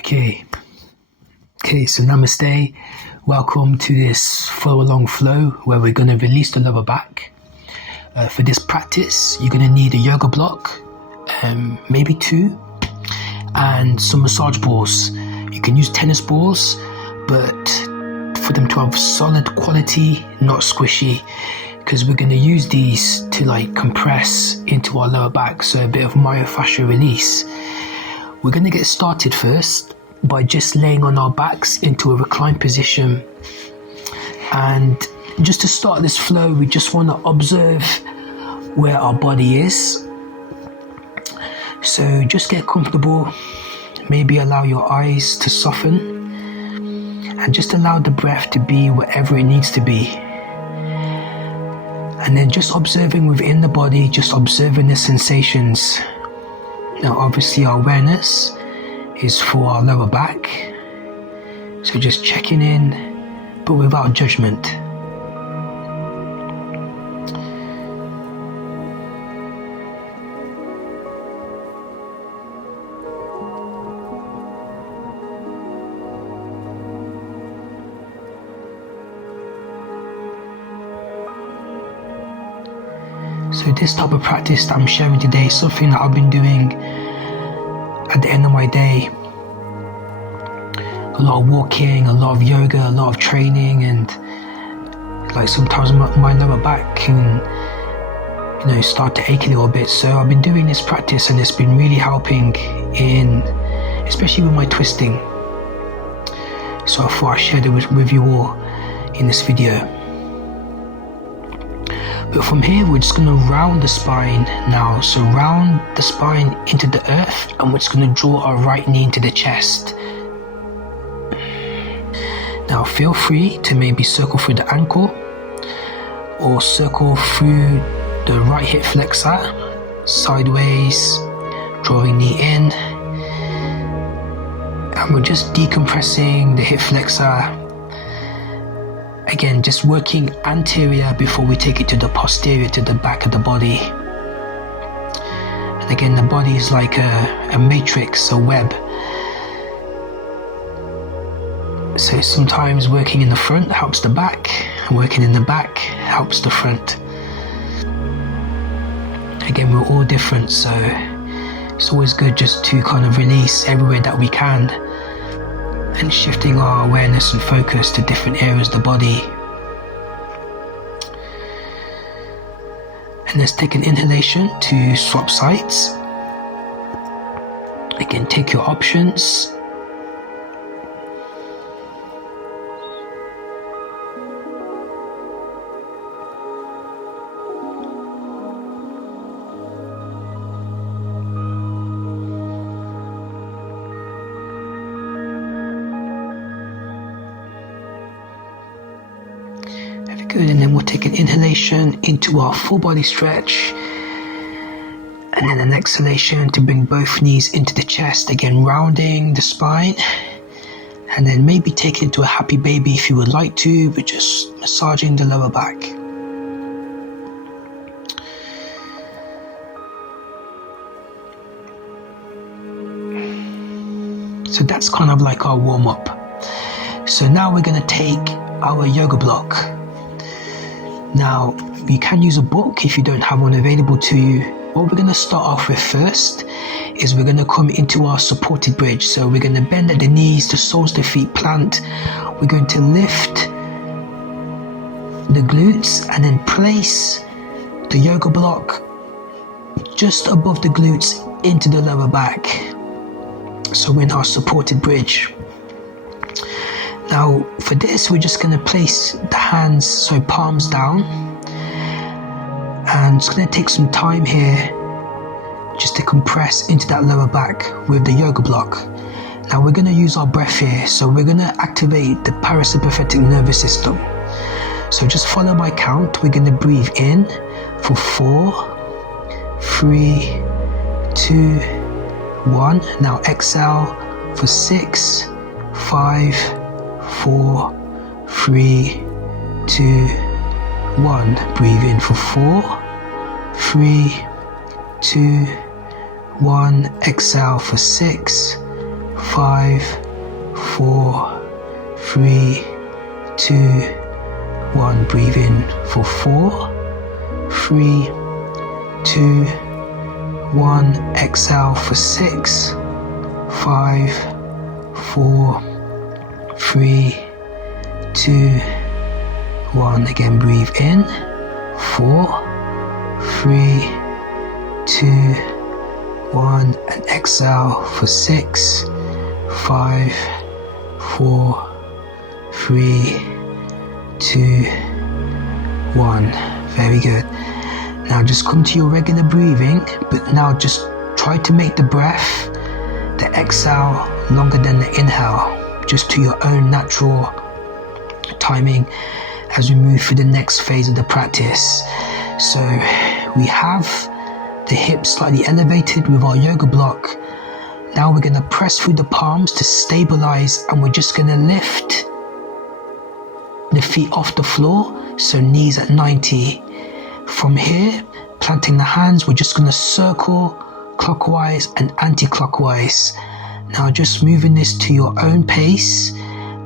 Okay, so namaste. Welcome to this follow along flow where we're going to release the lower back. For this practice, you're going to need a yoga block, maybe 2, and some massage balls. You can use tennis balls, but for them to have solid quality, not squishy, because we're going to use these to compress into our lower back, so a bit of myofascial release. We're going to get started first by just laying on our backs into a reclined position, and just to start this flow we just want to observe where our body is. So just get comfortable, maybe allow your eyes to soften and just allow the breath to be wherever it needs to be, and then just observing within the body, just observing the sensations. Now obviously our awareness is for our lower back, so just checking in but without judgment. So this type of practice that I'm sharing today is something that I've been doing at the end of my day. A lot of walking, a lot of yoga, a lot of training, and sometimes my lower back can start to ache a little bit. So I've been doing this practice and it's been really helping especially with my twisting. So I thought I'd share it with you all in this video. But from here we're just going to round the spine now. So round the spine into the earth, and we're just going to draw our right knee into the chest. Now feel free to maybe circle through the ankle or circle through the right hip flexor sideways, drawing knee in, and we're just decompressing the hip flexor. Again, just working anterior before we take it to the posterior, to the back of the body. And again, the body is like a matrix, a web. So sometimes working in the front helps the back, and working in the back helps the front. Again, we're all different, so it's always good just to kind of release everywhere that we can, and shifting our awareness and focus to different areas of the body. And let's take an inhalation to swap sides. Again, take your options. Good, and then we'll take an inhalation into our full body stretch, and then an exhalation to bring both knees into the chest, again rounding the spine, and then maybe take it into a happy baby if you would like to, but just massaging the lower back. So that's kind of like our warm-up. So now we're going to take our yoga block. Now, you can use a book if you don't have one available to you. What we're going to start off with first is we're going to come into our supported bridge. So we're going to bend at the knees, the soles of the feet plant. We're going to lift the glutes and then place the yoga block just above the glutes into the lower back. So we're in our supported bridge. Now for this we're just going to place the hands, so palms down, and it's going to take some time here just to compress into that lower back with the yoga block. Now we're going to use our breath here, so we're going to activate the parasympathetic nervous system. So just follow my count. We're going to breathe in for 4, 3, 2, 1. Now exhale for 6, 5, 4, 3, 2, 1. Breathe in for 4, 3, 2, 1. Exhale for 6, 5, 4, 3, 2, 1. Breathe in for 4, 3, 2, 1. Exhale for 6, 5, 4, 3, 2, 1. Again, breathe in 4, 3, 2, 1. And exhale for 6, 5, 4, 3, 2, 1. Very good. Now just come to your regular breathing, but now just try to make the breath, the exhale, longer than the inhale, just to your own natural timing as we move through the next phase of the practice. So we have the hips slightly elevated with our yoga block. Now we're going to press through the palms to stabilize, and we're just going to lift the feet off the floor, so knees at 90. From here, planting the hands, we're just going to circle clockwise and anti-clockwise. Now just moving this to your own pace,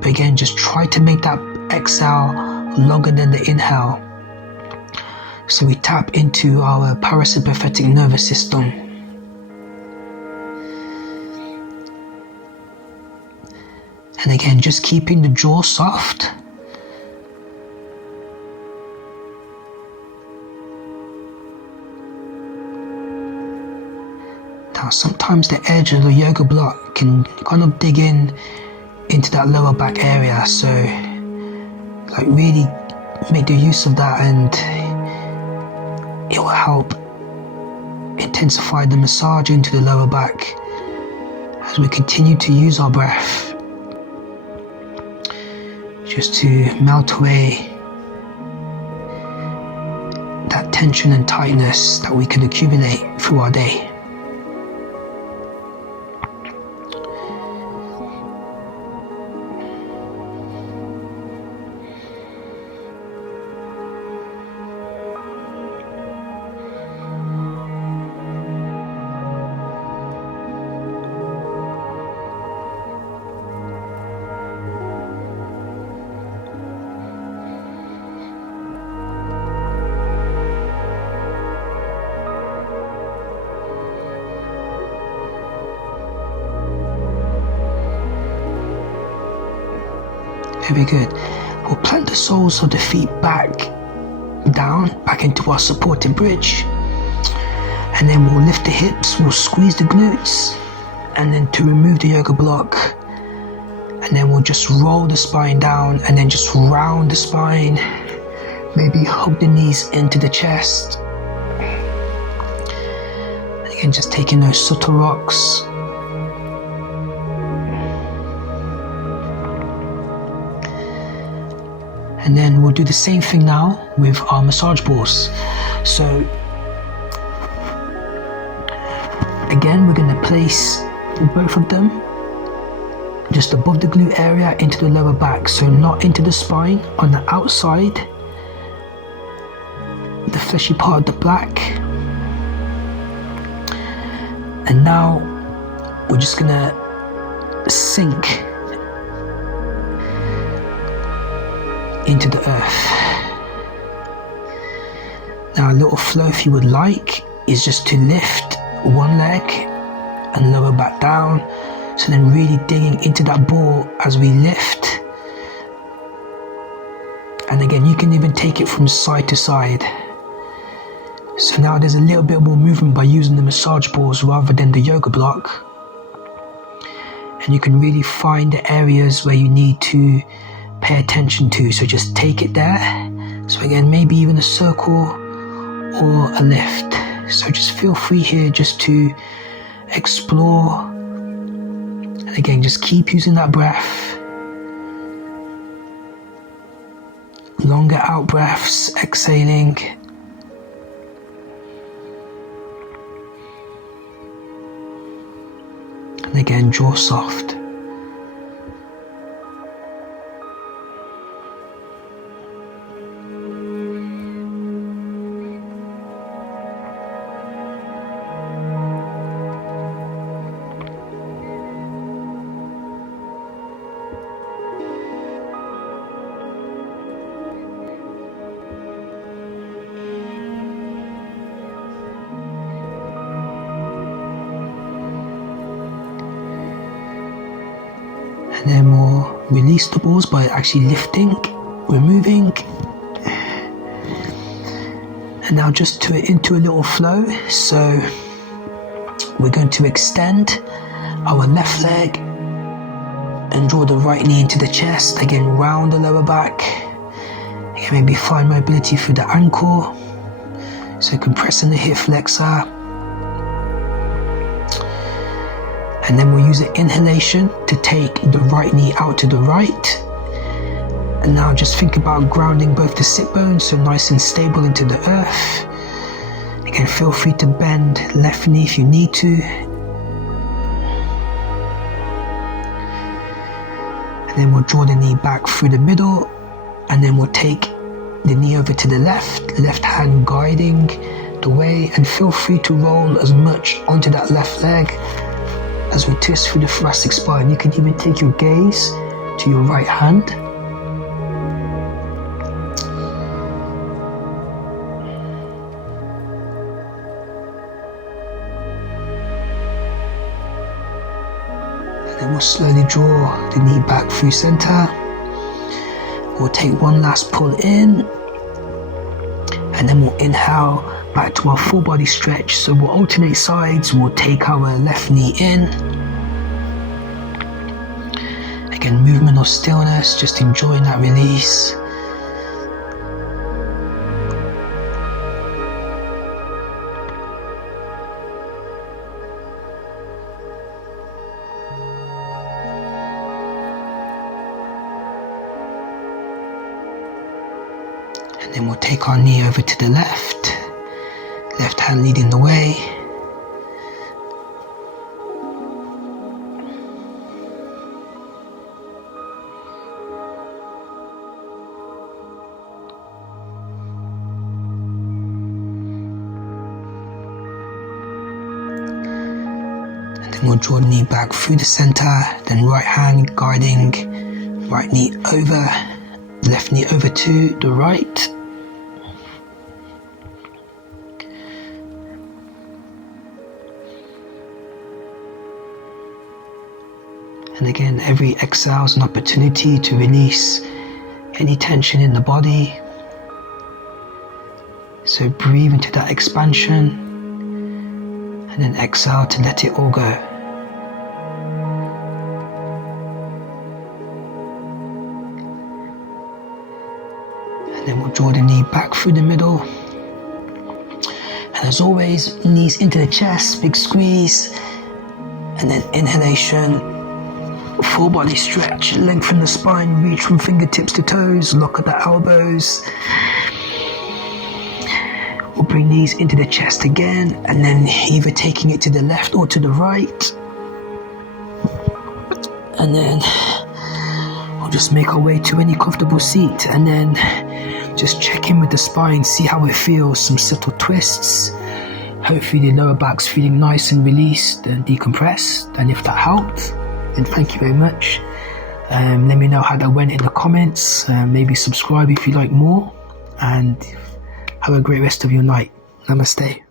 but again, just try to make that exhale longer than the inhale. So we tap into our parasympathetic nervous system. And again, just keeping the jaw soft. Now sometimes the edge of the yoga block can kind of dig into that lower back area, so like really make the use of that, and it will help intensify the massage into the lower back as we continue to use our breath just to melt away that tension and tightness that we can accumulate through our day. Very good. We'll plant the soles of the feet back into our supported bridge, and then we'll lift the hips, we'll squeeze the glutes, and then to remove the yoga block, and then we'll just roll the spine down and then just round the spine, maybe hug the knees into the chest. And again, just taking those subtle rocks. And then we'll do the same thing now with our massage balls. So again, we're going to place both of them just above the glute area into the lower back, so not into the spine, on the outside, the fleshy part of the back. And now we're just going to sink into the earth. Now a little flow, if you would like, is just to lift one leg and lower back down, so then really digging into that ball as we lift. And again, you can even take it from side to side. So now there's a little bit more movement by using the massage balls rather than the yoga block, and you can really find the areas where you need to pay attention to. So just take it there. So again, maybe even a circle or a lift. So just feel free here just to explore. And again, just keep using that breath. Longer out breaths, exhaling. And again, jaw soft. release the balls by actually lifting, removing, and now just to into a little flow. So we're going to extend our left leg and draw the right knee into the chest. Again, round the lower back. Again, maybe find mobility through the ankle. So compressing the hip flexor. And then we'll use an inhalation to take the right knee out to the right. And now just think about grounding both the sit bones, so nice and stable into the earth. Again, feel free to bend left knee if you need to. And then we'll draw the knee back through the middle, and then we'll take the knee over to the left hand guiding the way, and feel free to roll as much onto that left leg as we twist through the thoracic spine. You can even take your gaze to your right hand. And then we'll slowly draw the knee back through center. We'll take one last pull in, and then we'll inhale back to our full body stretch. So we'll alternate sides. We'll take our left knee in. Again, movement or stillness, just enjoying that release. And then we'll take our knee over to the left hand leading the way. And then we'll draw the knee back through the center, then right hand guiding right knee over, left knee over to the right. And again, every exhale is an opportunity to release any tension in the body. So breathe into that expansion, and then exhale to let it all go. And then we'll draw the knee back through the middle. And as always, knees into the chest, big squeeze, and then inhalation. Full body stretch, lengthen the spine, reach from fingertips to toes, lock at the elbows. We'll bring knees into the chest again, and then either taking it to the left or to the right. And then we'll just make our way to any comfortable seat, and then just check in with the spine, see how it feels, some subtle twists. Hopefully the lower back's feeling nice and released and decompressed, and if that helped, and thank you very much. Let me know how that went in the comments. Maybe subscribe if you like more, and have a great rest of your night. Namaste.